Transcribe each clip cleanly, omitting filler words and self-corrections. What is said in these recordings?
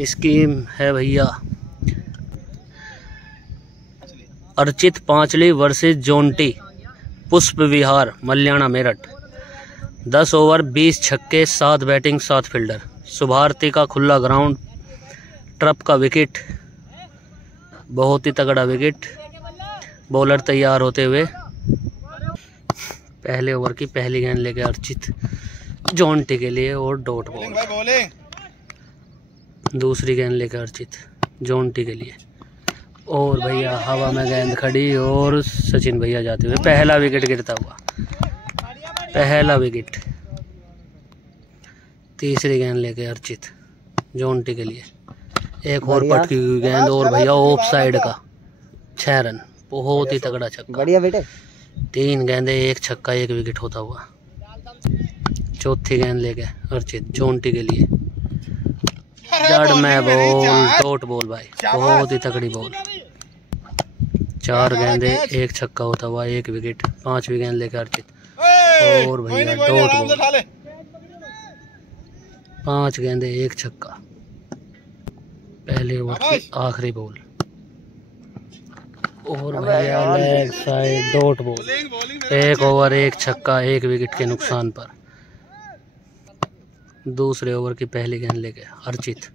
Scheme है भैया। Archit Panchli versus Jonty, पुष्प विहार, मल्याना मेरठ। 10 ओवर 20 छक्के, 7 बैटिंग 7 फील्डर। शुभारती का खुला ग्राउंड, ट्रप का विकेट, बहुत ही तगड़ा विकेट। बॉलर तैयार होते हुए। पहले ओवर की पहली गेंद लेके अर्चित जोंटी के लिए और डॉट बॉल। दूसरी गेंद लेकर अर्चित जोंटी के लिए और भैया हवा में गेंद खड़ी और सचिन भैया जाते हुए पहला विकेट गिरता हुआ, पहला विकेट। तीसरी गेंद लेके अर्चित जोंटी के लिए, एक और पटकी हुई गेंद और भैया ऑफ साइड का 6 रन, बहुत ही तगड़ा छक्का। बढ़िया बेटे। 3 गेंदे 1 छक्का 1 विकेट होता हुआ। चौथी गेंद लेके अर्चित जोंटी के लिए, जड़ में बॉल, डॉट बॉल भाई, बहुत ही तगड़ी बॉल। 4 गेंदे 1 छक्का होता हुआ 1 विकेट। 5वीं गेंद लेकर अर्चित और भैया डॉट बॉल। 5 गेंदे 1 छक्का, पहले ओवर की आखिरी बॉल और भैया leg side dot ball. 1 over 1 छक्का 1 विकेट के नुकसान पर। दूसरे ओवर की पहली गेंद लेके अर्चित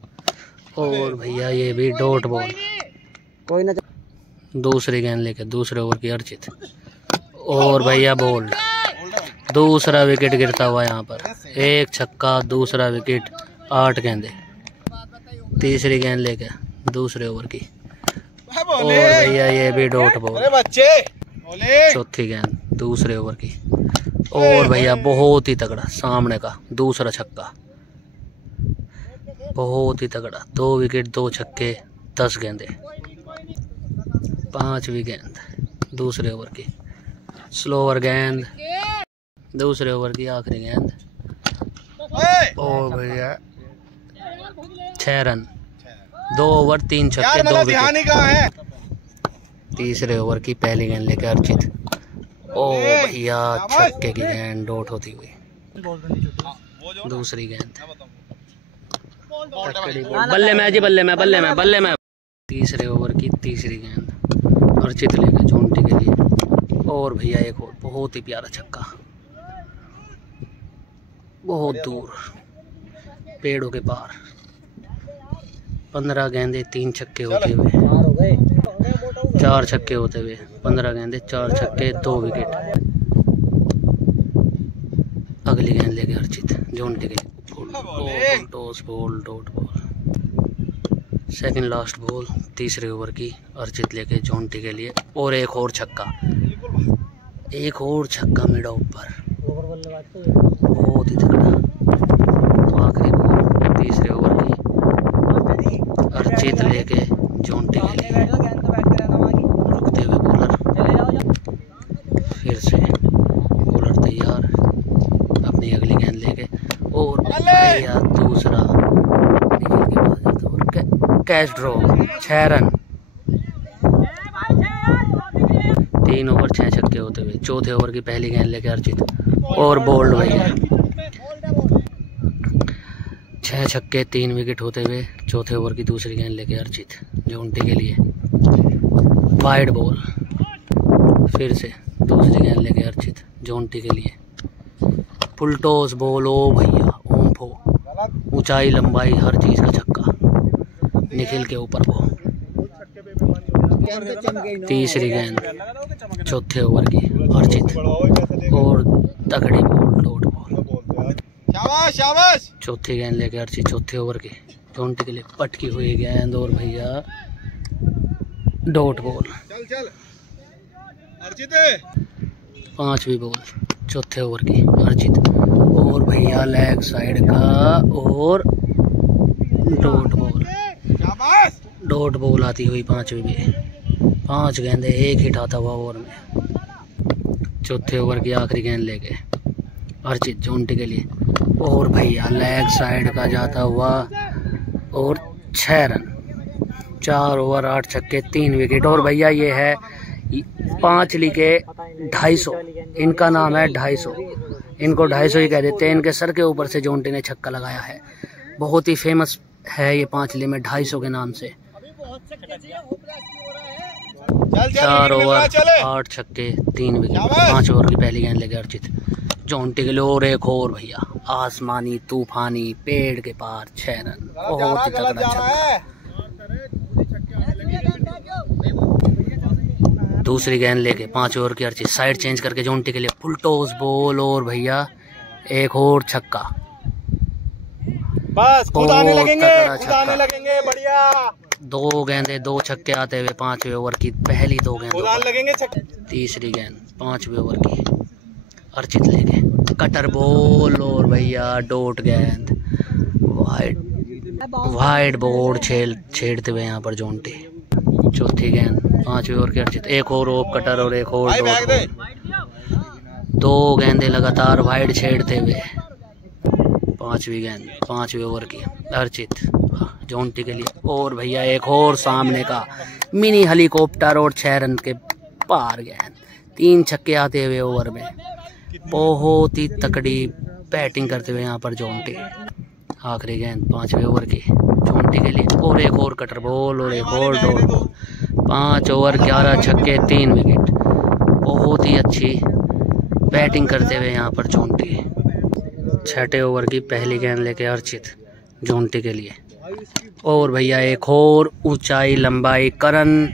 और भैया ये भी डॉट बॉल। कोई ना। दूसरी गेंद लेके दूसरे ओवर की अर्चित और भैया बॉल। दूसरा विकेट गिरता हुआ यहाँ पर, 1 छक्का, दूसरा विकेट, 8 गेंदे। तीसरी गेंद लेके दूसरे ओवर की और भैया ये भी डॉट बॉल। चौथी गेंद दूसरे ओवर की और भैया बहुत ही तगड़ा सामने का दूसरा छक्का, बहुत ही तगड़ा। 2 विकेट 2 छक्के 10 गेंदे। 5वीं गेंद दूसरे ओवर की, स्लोअर गेंद, दूसरे ओवर की आखिरी गेंद और भैया 6 रन। 2 ओवर 3 छक्के 2 विकेट। तीसरे ओवर की पहली गेंद लेकर अर्चित ओ भैया छक्के की गेंद डॉट होती हुई। दूसरी गेंद बल्ले में जी, बल्ले में। तीसरे ओवर की तीसरी गेंद अर्चित लेकर जोंटी के लिए और भैया एक और बहुत ही प्यारा छक्का, बहुत दूर पेड़ों के पार। 15 गेंदे 3 छक्के होते हुए, 4 छक्के होते हुए 15 गेंदे 4 छक्के 2 विकेट। अगली गेंद लेके अर्चित जोंटी के लिए, toss ball, dot ball. Second last ball तीसरे ओवर की अर्चित लेके जोंटी के लिए और एक और छक्का, एक और छक्का मिड ऑफ पर, बहुत ही तगड़ा। आखिरी बॉल तीसरे ओवर की अर्चित लेके जोंटी के लिए, रुकते हुए बॉलर, फिर से बॉलर तैयार अपनी अगली गेंद लेके और भैया दूसरा निकल के बाद जाता और कैच ड्रॉ। 6 रन। 3 ओवर 6 छक्के होते हुए। चौथे ओवर की पहली गेंद लेके अर्चित और बोल्ड भैया 6 छक्के 3 विकेट होते हुए। चौथे ओवर की दूसरी गेंद लेके अर्चित जोंटी के लिए, वाइड बॉल। फिर से दूसरी गेंद लेके अर्चित जोंटी के लिए, फुल टॉस बॉल। ओ भैया ओम्फो, ऊंचाई लंबाई हर चीज का छक्का, निखिल के ऊपर वो। तीसरी गेंद चौथे ओवर की अर्चित और तगड़ी बॉल, डॉट बॉल। चौथी गेंद लेके अर्चित चौथे ओवर की जोंटी के लिए, पटकी हुई गेंद और भैया डॉट बॉल। 5वीं बॉल चौथे ओवर की अर्चित और भैया लेग साइड का और डॉट बॉल, डॉट बॉल आती हुई 5वीं में। 5 गेंदे 1 हिट आता हुआ ओवर में। चौथे ओवर की आखिरी गेंद लेके अर्चित जोंटी के लिए और भैया लेग साइड का जाता हुआ और 6 रन। 4 ओवर 8 छक्के 3 विकेट और भैया ये है पांचली के 250। इनका नाम है 250, इनको 250 ही कह देते हैं। इनके सर के ऊपर से जोंटी ने छक्का लगाया है। बहुत ही फेमस है ये पांचली में 250 के नाम से। 4 ओवर 8 छक्के 3 विकेट। 5 ओवर की पहली गेंद लेके अर्चित जॉन्टी के लिए और एक और भैया आसमानी तूफानी पेड़ के पार 6 रन। बहुत ही तगड़ा छक्का। दूसरी गेंद लेके 5 ओवर की अर्चित साइड चेंज करके जॉन्टी के लिए फुल टॉस बॉल और भैया एक और छक्का। बस खुद आने लगेंगे बढ़िया। 2 गेंदे 2 छक्के आते हुए 5वें ओवर की पहली 2 गेंद लगेंगे। तीसरी गेंद 5वें ओवर की अर्चित लेके कटर बॉल और भैया डॉट गेंद वाइड बोर्ड छेड़ते हुए यहाँ पर जॉन्टी। चौथी गेंद 5वें ओवर की अर्चित एक और ओप कटर और एक और डॉट। 2 गेंदे लगातार वाइड छेड़ते हुए 5वीं गेंद 5वें ओवर की अर्चित जॉन्टी के लिए और भैया एक और सामने का मिनी हेलीकॉप्टर और 6 रन के पार गेंद। 3 छक्के आते हुए ओवर में बहुत ही तकड़ी बैटिंग करते हुए यहाँ पर जॉन्टी। आखिरी गेंद 5वें ओवर की जॉन्टी के लिए और एक और कटर बॉल और एक और डॉट बॉल। 5 ओवर 11 छक्के 3 विकेट। बहुत ही अच्छी बैटिंग करते हुए यहाँ पर जॉन्टी। 6ठे ओवर की पहली गेंद लेके अर्चित जॉन्टी के लिए और भैया एक और ऊंचाई लंबाई करन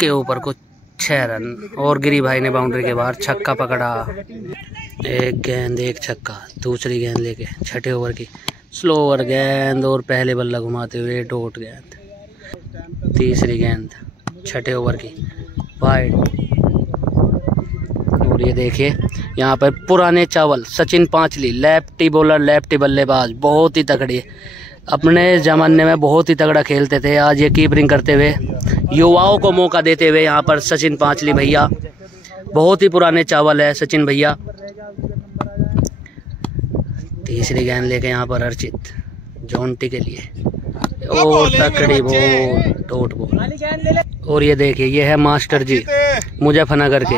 के ऊपर को 6 रन और गिरी भाई ने बाउंड्री के बाहर छक्का पकड़ा। 1 गेंद 1 छक्का। दूसरी गेंद लेके 6ठे ओवर की स्लोअर गेंद और पहले बल्ला घुमाते हुए डॉट गेंद। तीसरी गेंद 6ठे ओवर की वाइड और ये देखिए यहाँ पर पुराने चावल Sachin Panchli lefty bowler lefty बल्लेबाज बहुत ही तगड़ी अपने ज़माने में बहुत ही तगड़ा खेलते थे। आज ये कीपरिंग करते हुए युवाओं को मौका देते हुए यहाँ पर सचिन पांचली भैया बहुत ही पुराने चावल है सचिन भैया। तीसरी गेंद लेके यहाँ पर अर्चित जॉन्टी के लिए और तकड़ी बॉल डॉट बॉल। और ये देखिए ये है मास्टर जी मुजफ्फरनगर के।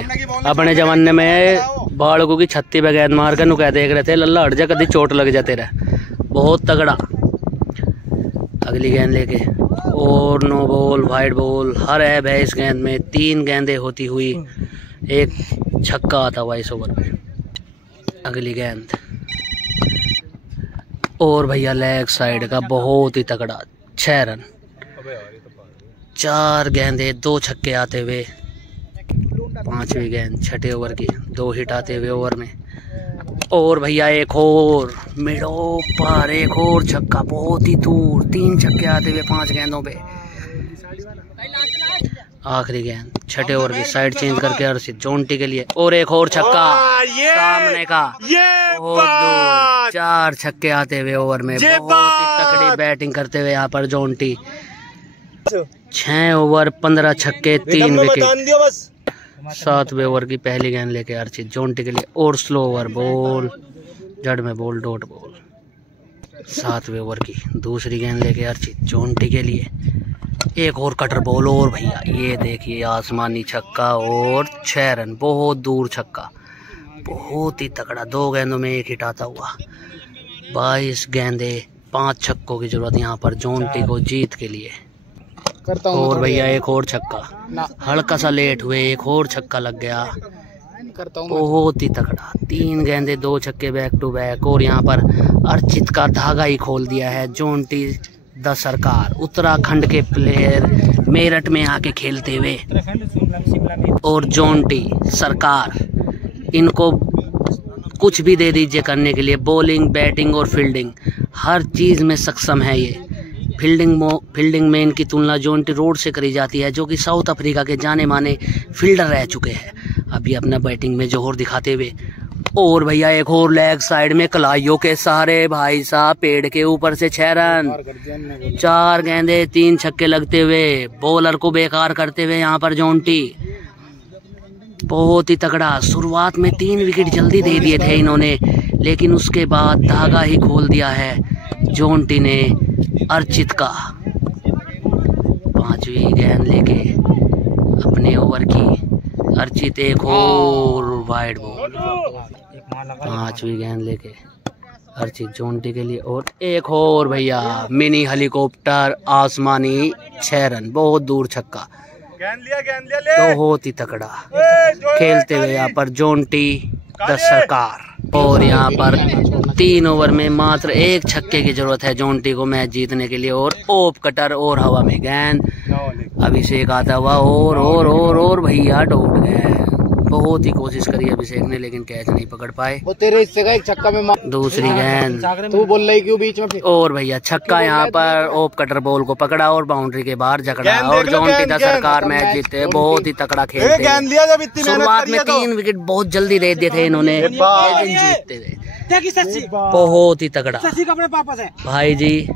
अपने जमाने में बालकों की छत्ती पे गेंद मार कर नुका देख रहे थे लल्ला हट जा कभी चोट लग जाते रहे। बहुत तगड़ा। अगली गेंद लेके और नो बॉल वाइड बॉल। हर ऐब है इस गेंद में। 3 गेंदें होती हुई एक छक्का आता हुआ इस ओवर में। अगली गेंद और भैया लेग साइड का बहुत ही तगड़ा 6 रन। 4 गेंदे 2 छक्के आते हुए 5वीं गेंद 6ठे ओवर की 2 हिट आते हुए ओवर में और भैया एक और मिडो पर एक और छक्का बहुत ही दूर। 3 छक्के आते हुए 5 गेंदों पे। आखिरी गेंद 6ठे ओवर की साइड चेंज करके अर्चित जॉन्टी के लिए और एक और छक्का सामने का बहुत दूर। 4 छक्के आते हुए ओवर में बहुत ही तगड़ी बैटिंग करते हुए यहाँ पर जॉन्टी। 6 ओवर 15 छक्के 3 विकेट। 7वें ओवर की पहली गेंद लेके अर्चित जॉन्टी के लिए और स्लो ओवर बॉल जड़ में बॉल डॉट बॉल। 7वें ओवर की दूसरी गेंद लेके अर्चित जॉन्टी के लिए एक और कटर बॉल और भैया ये देखिए आसमानी छक्का और 6 रन। बहुत दूर छक्का बहुत ही तगड़ा। 2 गेंदों में 1 हिट आता हुआ। 22 गेंदे 5 छक्कों की जरूरत यहाँ पर जॉन्टी को जीत के लिए। और भैया एक और छक्का हल्का सा लेट हुए एक और छक्का लग गया। बहुत ही तगड़ा। 3 गेंदे 2 छक्के बैक टू बैक और यहाँ पर अर्चित का धागा ही खोल दिया है। जॉन्टी द सरकार उत्तराखंड के प्लेयर मेरठ में आके खेलते हुए और जॉन्टी सरकार इनको कुछ भी दे दीजिए करने के लिए। बॉलिंग बैटिंग और फील्डिंग हर चीज़ में सक्षम है ये। फील्डिंग में इनकी तुलना जॉन्टी रोड से करी जाती है जो कि साउथ अफ्रीका के जाने माने फील्डर रह चुके हैं। अभी अपना बैटिंग में जोहर दिखाते हुए और भैया एक और लेग साइड में कलाइयों के सहारे भाई साहब पेड़ के ऊपर से 6 रन। 4 गेंदे 3 छक्के लगते हुए बॉलर को बेकार करते हुए यहाँ पर जॉन्टी बहुत ही तगड़ा। शुरुआत में 3 विकेट जल्दी दे दिए थे इन्होंने लेकिन उसके बाद धागा ही खोल दिया है जॉन्टी ने अर्चित का। 5वीं गेंद लेके अपने ओवर की अर्चित एक और वाइड बॉल। 5वीं गेंद लेके अर्चित जोंटी के लिए। और एक और भैया मिनी हेलीकॉप्टर आसमानी 6 रन, बहुत दूर छक्का, बहुत ही तकड़ा खेलते हुए यहाँ पर जोंटी द सरकार। और यहाँ पर 3 ओवर में मात्र 1 छक्के की जरूरत है जोंटी को मैच जीतने के लिए। और ओप कटर और हवा में गेंद, अभिषेक आता हुआ और भैया डूब गए। बहुत ही कोशिश करी अभिषेक ने लेकिन कैच नहीं पकड़ पाए। वो तेरे हिस्से का एक छक्का में दूसरी गेंद, तू बोल रही क्यों बीच में? और भैया छक्का यहाँ पर ओप कटर बॉल को पकड़ा और बाउंड्री के बाहर जकड़ा और जोंटी द सरकार मैच जीते। बहुत ही तकड़ा खेलते हैं। शुरुआत में 3 विकेट बहुत जल्दी दे दिए थे इन्होंने, लेकिन जीतते थे। बहुत ही तगड़ा भाई जी।